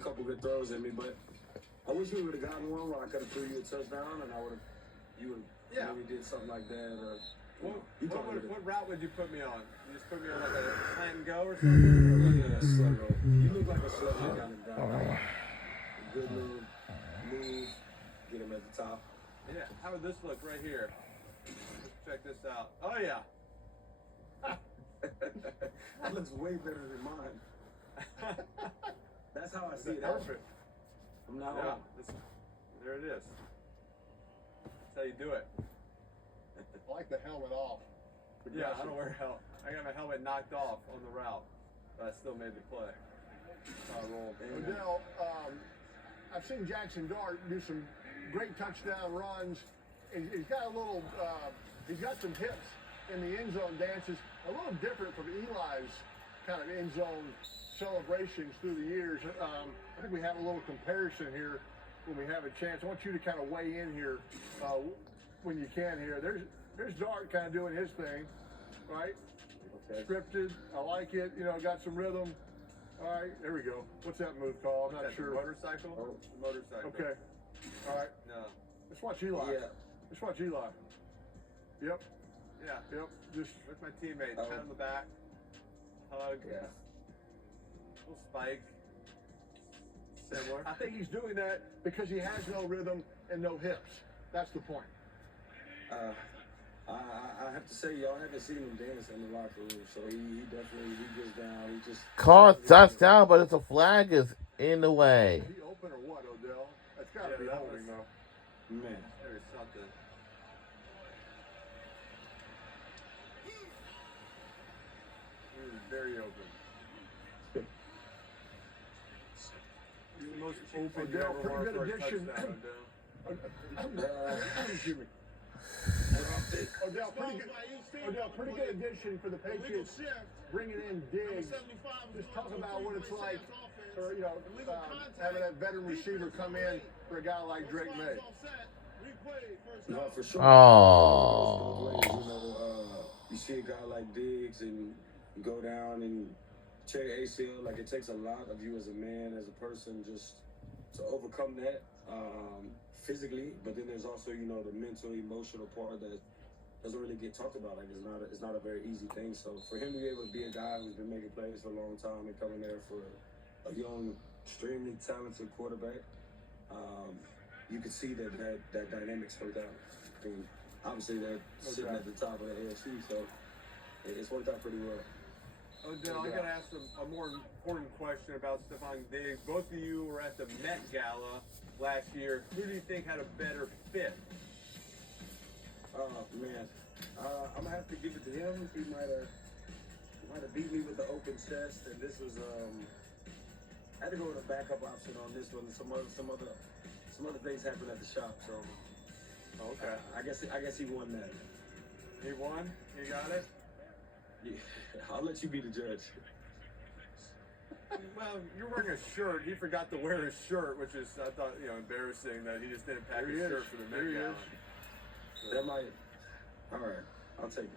couple good throws in me, but I wish we would have gotten one where I could have threw you a touchdown, and you would have maybe did something like that. Or what route would you put me on? You just put me on like a slant and go or something? Yeah, slow roll. You look like a slow kind of guy. A good move, get him at the top. Yeah, how would this look right here? Let's check this out. Oh yeah. That looks way better than mine. That's how I see it. Perfect. From now Yeah, on. there it is. That's how you do it. I like the helmet off. Yeah, I don't wear a helmet. I got my helmet knocked off on the route, but I still made the play. I rolled. Odell, I've seen Jackson Dart do some great touchdown runs. He's got a little, he's got some hips in the end zone dances, a little different from Eli's kind of end zone celebrations through the years. I think we have a little comparison here when we have a chance. I want you to kind of weigh in here when you can here. There's Dart kind of doing his thing, right? Okay. Scripted, I like it, got some rhythm. All right, there we go. What's that move called? I'm not sure. Motorcycle? Oh. Motorcycle. Okay. All right. No. Let's watch Eli. Yeah. Let's watch Eli. Yep. Yeah. Yep. Just with my teammate, pat on the back, hug. Yeah. Little spike. Similar. I think he's doing that because he has no rhythm and no hips. That's the point. I have to say, y'all haven't seen him dance in the locker room, so he definitely gets down. He just Call touchdown, but it's a flag is in the way. Is he open or what, Odell? That's got to be holding though. Man. There's something. Very open. He's the most open you ever pretty were good for a addition. touchdown, Excuse me. Odell, pretty good addition for the Patriots. Bringing in Diggs. Just talk about what it's like, or having that veteran receiver come in for a guy like Drake May. No, for sure. Oh. You see a guy like Diggs and go down and tear your ACL. Like, it takes a lot of you as a man, as a person, just to overcome that physically. But then there's also, the mental, emotional part that doesn't really get talked about. Like, it's not a very easy thing. So for him to be able to be a guy who's been making plays for a long time and coming there for a young, extremely talented quarterback, you can see that dynamic's worked out. I mean, obviously they're sitting at the top of the AFC, so it's worked out pretty well. Odell, I got to ask a more important question about Stephon Diggs. Both of you were at the Met Gala last year. Who do you think had a better fit? Man, I'm gonna have to give it to him. He might have beat me with the open chest, and this was I had to go with a backup option on this one. Some other things happened at the shop, so Okay. I guess he won that. He won? He got it? Yeah, I'll let you be the judge. Well, you're wearing a shirt. He forgot to wear his shirt, which is, I thought, embarrassing that he just didn't pack his shirt for the Met Gala. That might. All right, I'll take it.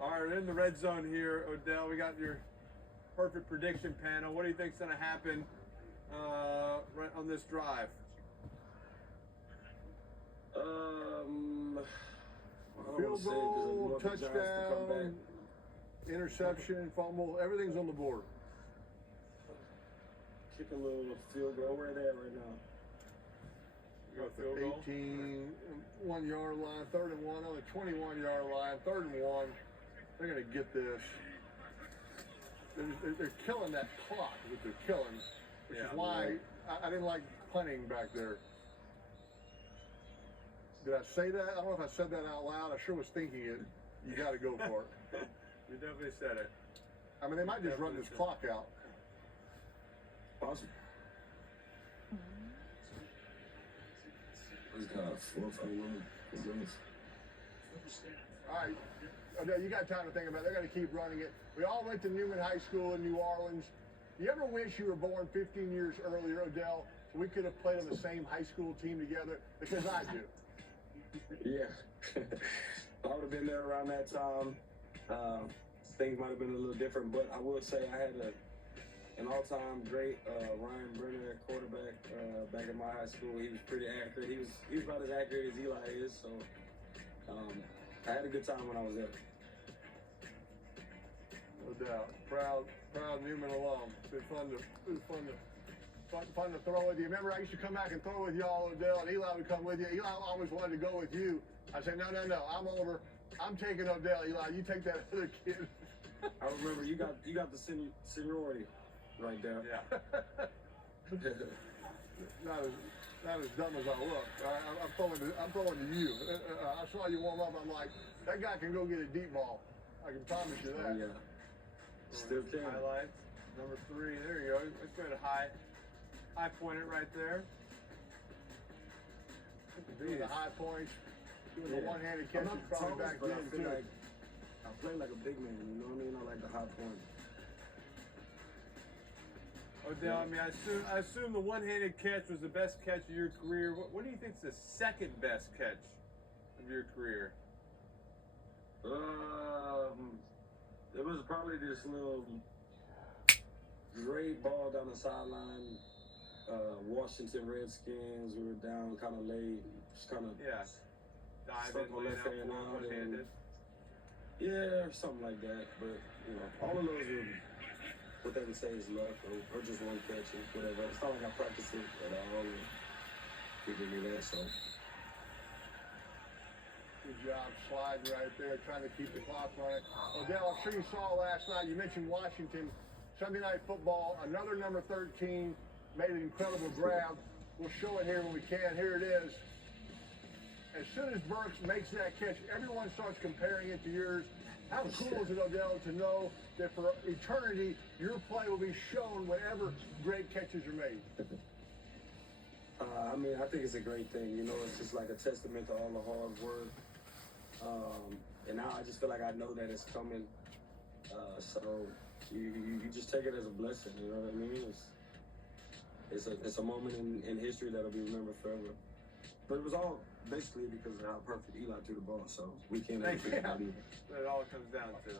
All right, we're in the red zone here, Odell. We got your perfect prediction panel. What do you think's going to happen right on this drive? Field goal, touchdown, interception, fumble, everything's on the board. Kick a little field goal. Where are they at right now? You got field goal? 18, 1 yard line, 3rd and 1 on the 21-yard line, 3rd and 1. They're going to get this. They're killing that clock, what they're killing, which is why I didn't like punting back there. Did I say that? I don't know if I said that out loud. I sure was thinking it. You got to go for it. You definitely said it. I mean, they might just run this clock out. Awesome. He's got a 4-for-1. All right. Odell, you got time to think about it. They're going to keep running it. We all went to Newman High School in New Orleans. You ever wish you were born 15 years earlier, Odell, so we could have played on the same high school team together? Because I do. Yeah. I would have been there around that time. Things might have been a little different, but I will say I had an all-time great Ryan back in my high school. He was pretty accurate. He was about as accurate as Eli is. So I had a good time when I was there. No doubt. Proud Newman alum. Been fun to throw with you. Remember, I used to come back and throw with y'all, Odell, and Eli would come with you. Eli always wanted to go with you. I said, no, I'm over. I'm taking Odell. Eli, you take that other kid. I remember you got the seniority right there. Yeah. Not as dumb as I look. I'm throwing to you. I saw you warm up. I'm like, that guy can go get a deep ball. I can promise you that. Oh, yeah. Still can. Highlights. Number 3. There you go. Let's go to high point it right there. Doing the high points, doing the one-handed I'm catches not the probably tallest, back but I then feel too. like I play like a big man. You know what I mean? I like the high point. Odell, I mean, I assume the one-handed catch was the best catch of your career. What do you think is the second best catch of your career? It was probably this little great ball down the sideline. Washington Redskins. We were down kind of late. Just kind of Dive Something in, laying left out hand for out one-handed. yeah, something like that. But you know, all of those were what they would say is luck or just one catch or whatever. It's not like I practice it at all. And he did me that, so. Good job sliding right there, trying to keep the clock running. Odell, I'm sure you saw last night, you mentioned Washington, Sunday Night Football, another number 13, made an incredible grab. We'll show it here when we can. Here it is. As soon as Burks makes that catch, everyone starts comparing it to yours. How cool is it, Odell, to know that for eternity, your play will be shown whenever great catches are made? I mean, I think it's a great thing. You know, it's just like a testament to all the hard work. And now I just feel like I know that it's coming. So you just take it as a blessing. You know what I mean? It's a moment in history that'll be remembered forever. But it was all basically because of how perfect Eli threw the ball. So we can't ever forget that either. That all comes down to.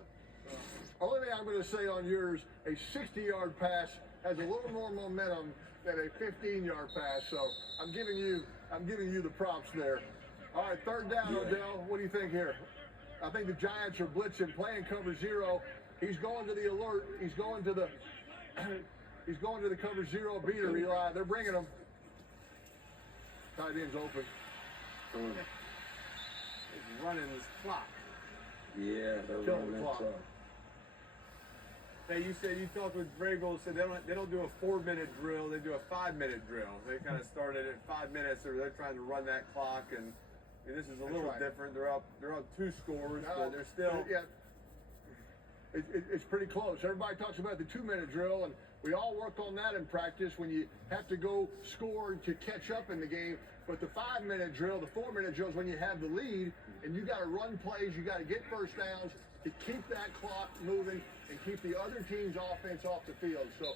Only thing I'm going to say on yours, a 60-yard pass has a little more momentum than a 15-yard pass. So I'm giving you the props there. All right, third down, Odell. What do you think here? I think the Giants are blitzing, playing cover 0. He's going to the alert. He's going to the cover 0 beater, Eli. They're bringing him. Tight end's open. He's running his clock. Yeah, they're Killing running the that clock. clock. Hey, you said you talked with Vrabel. Said they don't do a 4-minute drill. They do a 5-minute drill. They kind of started at 5 minutes, or they're trying to run that clock. And I mean, this is a little different. They're up 2 scores, but they're still. Yeah. It's pretty close. Everybody talks about the 2-minute drill, and we all worked on that in practice when you have to go score to catch up in the game. But the 5-minute drill, the 4-minute drill is when you have the lead, and you got to run plays, you got to get first downs to keep that clock moving and keep the other team's offense off the field. So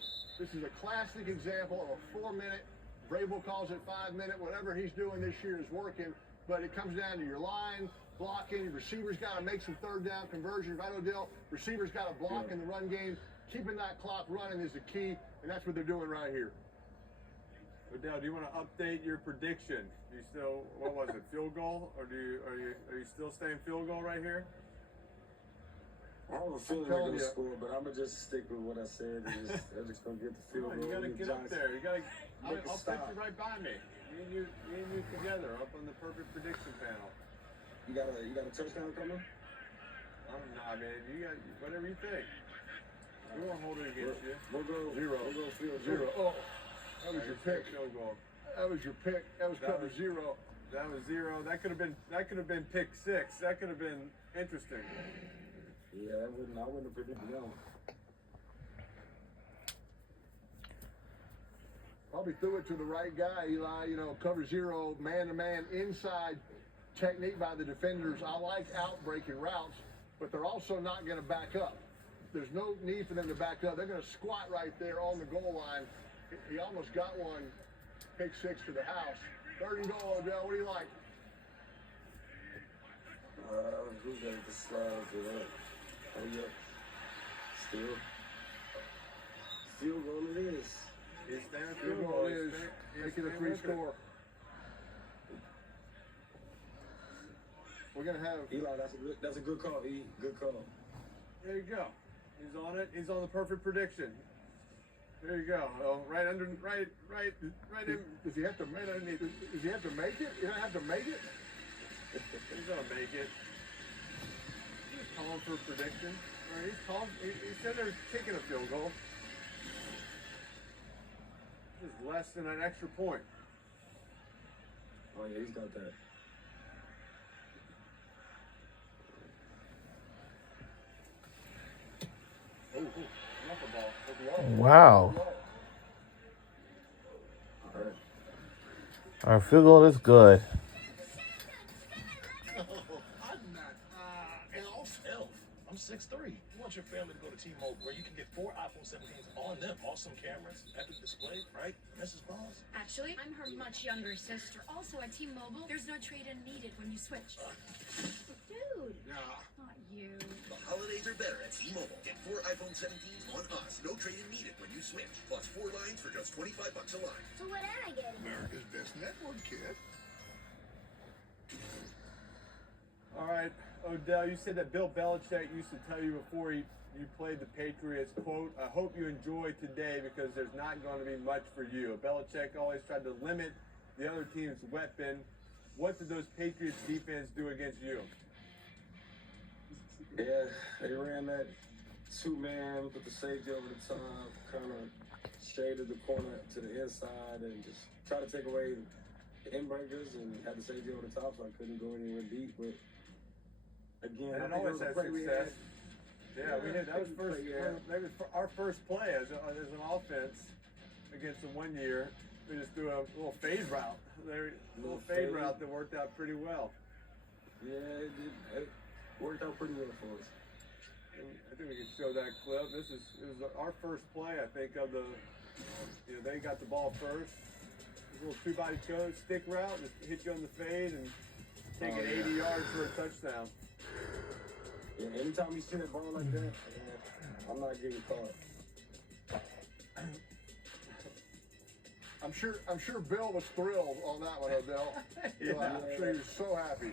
this is a classic example of a 4-minute. Vrabel calls it 5-minute. Whatever he's doing this year is working, but it comes down to your line, blocking. Receivers got to make some third down conversions. Right, Odell? Receivers got to block in the run game. Keeping that clock running is the key, and that's what they're doing right here. Odell, do you want to update your prediction? Do you still, what was it, field goal, or are you still staying field goal right here? I have a feeling they're gonna score, but I'm gonna just stick with what I said. And I'm just gonna get the field goal. You gotta get up there. You gotta. I'll put stop. you right by me. Me and you together up on the perfect prediction panel. You got a touchdown coming? I don't know, man. You got whatever you think. We won't hold it against you. We'll go 0. We'll go field 0. Oh, that was your pick. Field goal. That was your pick. That was cover 0. That was 0. That could have been pick 6. That could have been interesting. Yeah, I wouldn't have predicted that one. Probably threw it to the right guy, Eli. You know, cover 0, man-to-man, inside technique by the defenders. I like out-breaking routes, but they're also not going to back up. There's no need for them to back up. They're going to squat right there on the goal line. He almost got one, pick 6 to the house. 3rd and goal, Odell. What do you like? Who's got the slide for that? Oh, yeah. Still. Field goal it is. He's staying with Field field goal goal. is He's making a staying free with it. score. We're gonna have Eli, that's a good call. Good call. There you go. He's on it. He's on the perfect prediction. There you go. Oh, right under, right in. Does he have to make it? Does he have to make it? You don't have to make it. He's gonna make it. He's calling for a prediction. Or he's calling. He said they're kicking a field goal. Just less than an extra point. Oh yeah, he's got that. Oh, knuckleball. Wow. All right. Our field goal is good. I'm not. Elf. I'm 6'3". You want your family to go to T-Mobile where you can get 4 iPhone 17s on them. Awesome cameras, epic display, right, Mrs. Boss? Actually, I'm her much younger sister. Also at T-Mobile, there's no trade-in needed when you switch. Dude, Nah. not you. The holidays are better at T-Mobile. Get 4 iPhone 17s on us. No trade-in needed when you switch. Plus 4 lines for just $25 a line. So what am I getting? America's best network, kid. All right, Odell, you said that Bill Belichick used to tell you before you played the Patriots, quote, I hope you enjoy today because there's not going to be much for you. Belichick always tried to limit the other team's weapon. What did those Patriots defense do against you? Yeah, they ran that 2-man, put the safety over the top, kind of shaded the corner to the inside, and just try to take away the inbreakers and had the safety over the top, so I couldn't go anywhere deep. But again, And I it think always was a has play we success. had. Yeah, we did. That was first. Yeah. That was our first play as an offense against them one year. We just threw a little fade route. There, a little fade route that worked out pretty well. Yeah, it worked out pretty well for us. And I think we can show that clip. It was our first play, I think, of the. They got the ball first. A little 2-body coach, stick route, just hit you on the fade and take it 80 yards for a touchdown. Yeah, anytime you see that ball like that, yeah, I'm not getting caught. I'm sure Bill was thrilled on that one, Odell. Yeah. I'm sure he was so happy.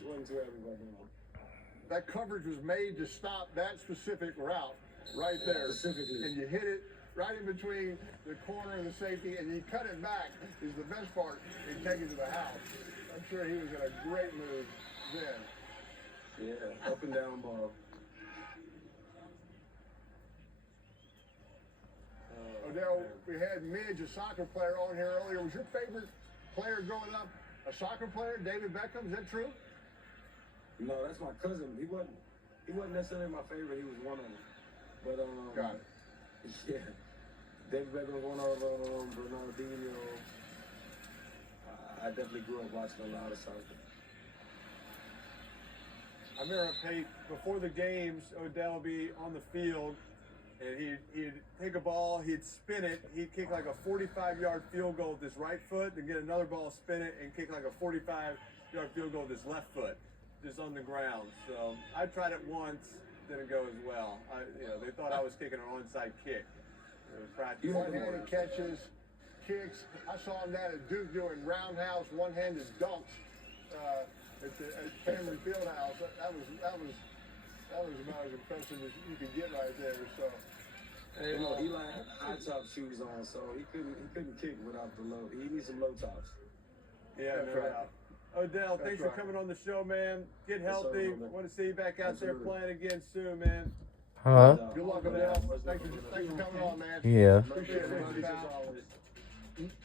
He wasn't too happy about that. That coverage was made to stop that specific route right there. Specifically. And you hit it right in between the corner and the safety, and you cut it back is the best part in taking to the house. I'm sure he was in a great mood then. Yeah, up and down ball. Odell, we had Midge, a soccer player, on here earlier. Was your favorite player growing up a soccer player, David Beckham? Is that true? No, that's my cousin. He wasn't necessarily my favorite. He was one of them. But Got it. yeah, David Beckham was one of them. Ronaldinho. I definitely grew up watching a lot of soccer. I remember before the games, Odell would be on the field, and he'd take a ball, he'd spin it, he'd kick like a 45-yard field goal with his right foot, then get another ball, spin it, and kick like a 45-yard field goal with his left foot, just on the ground. So I tried it once, didn't go as well. They thought I was kicking an onside kick. It was practice. One-handed catches, kicks. I saw him down at Duke doing roundhouse, one-handed dunks at Cameron Fieldhouse. That was about as impressive as you could get right there. So, Hey, look, Eli had high top shoes on, so he couldn't kick without the low. He needs some low tops. Yeah, That's no right. doubt. Odell, That's thanks right. for coming on the show, man. Get Yes, sir, healthy. brother. Want to see you back out there Absolutely. playing again soon, man. Huh? good luck, Odell. Thanks for coming on, man. Yeah. Appreciate it, Everybody, man. as always.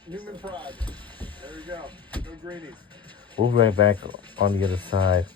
Newman Pride. There we go. Go Greenies. We'll be right back on the other side.